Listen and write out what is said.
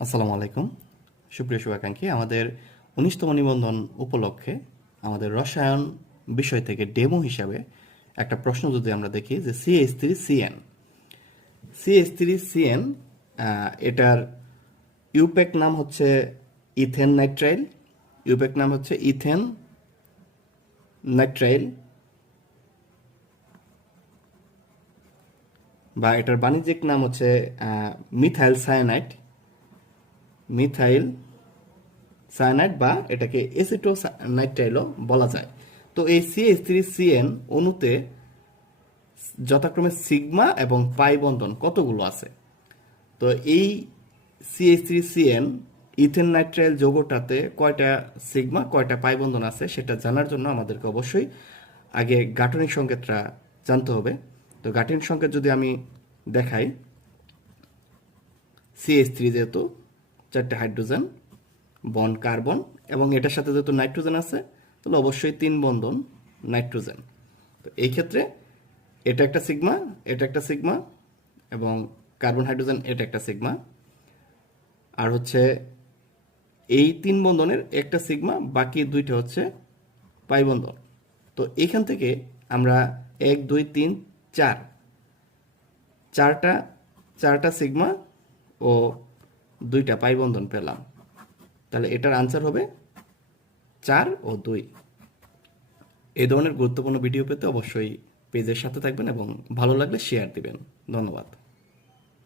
আসসালামু আলাইকুম সুপ্রিয় শুভাকাঙ্ক্ষী আমাদের ১৯তম নিবন্ধন উপলক্ষে আমাদের রসায়ন বিষয় থেকে ডেমো হিসাবে একটা প্রশ্ন যদি আমরা দেখি যে CH3CN এটার ইউপ্যাক নাম হচ্ছে ইথেন নাইট্রাইল ইউপ্যাক নাম হচ্ছে ইথেন নাইট্রাইল বা এটার বাণিজ্যিক নাম হচ্ছে মিথাইল সায়ানাইড মিথাইল সায়ানাইড বা এটাকে এসিটোনাইট্রাইলও বলা যায়। তো এই CH3CN অণুতে যথাক্রমে সিগমা এবং পাই বন্ধন কতগুলো আছে? তো এই CH3CN ইথেন নাইট্রাইল যৌগটাতে কয়টা সিগমা কয়টা পাই বন্ধন আছে সেটা জানার জন্য আমাদেরকে অবশ্যই আগে গাঠনিক সংকেতটা জানতে হবে। তো গাঠনিক সংকেত যদি আমি দেখাই, CH3 যেহেতু 4টে হাইড্রোজেন বন্ড কার্বন এবং এটার সাথে যেহেতু নাইট্রোজেন আছে তাহলে অবশ্যই 3 বন্ধন নাইট্রোজেন। তো এই ক্ষেত্রে এটা একটা সিগমা, এটা একটা সিগমা এবং কার্বন হাইড্রোজেন এটা একটা সিগমা, আর হচ্ছে এই 3 বন্ধনের একটা সিগমা, বাকি দুইটা হচ্ছে পাই বন্ধন। তো এখান থেকে আমরা 1 2 3 4 চারটা চারটা সিগমা ও দুইটা পাই বন্ধন পেলাম। তাহলে এটার আনসার হবে 4 ও 2। এই ধরনের গুরুত্বপূর্ণ ভিডিও পেতে অবশ্যই পেজের সাথে থাকবেন এবং ভালো লাগলে শেয়ার দিবেন। ধন্যবাদ।